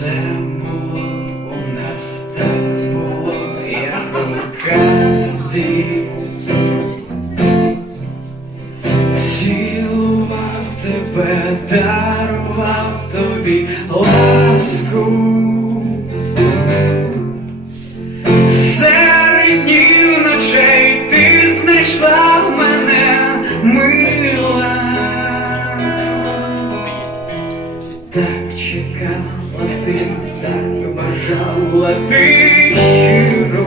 Все було у нас так було, як у казці. Цілував тебе, дарував тобі ласку. Серед днів ночей ти знайшла мене мила. Так чекала ти, так бажала ти щиро.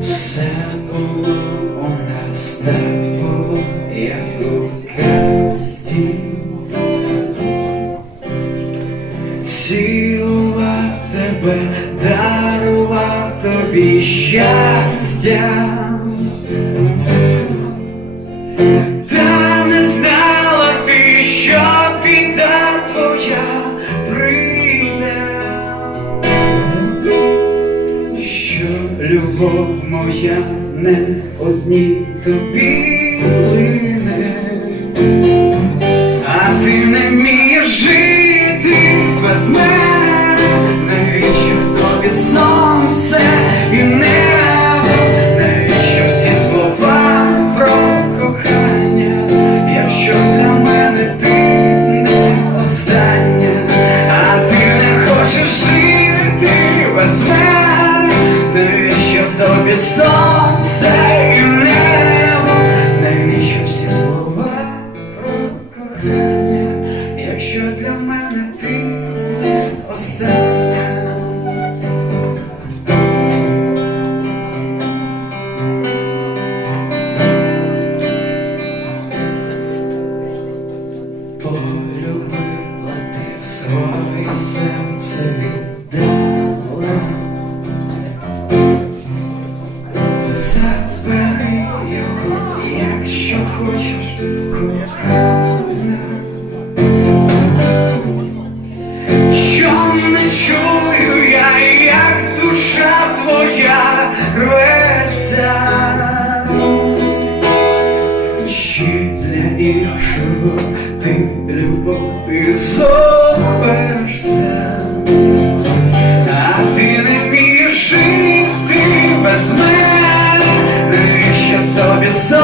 Все було у нас так було, як у казці. Цілував тебе, дарував тобі щастя. Любов моя не одній тобі лине, а ти не сонце і небо, навіщо всі слова про кохання, якщо для мене ти остання. Полюбила ти своє серце віддала. Хочеш, кохана. Що не чую я, як душа твоя рветься. Чи для іншого ти любов'ю зовершся, а ти не вмієш жити без мене, навіщо тобі сонце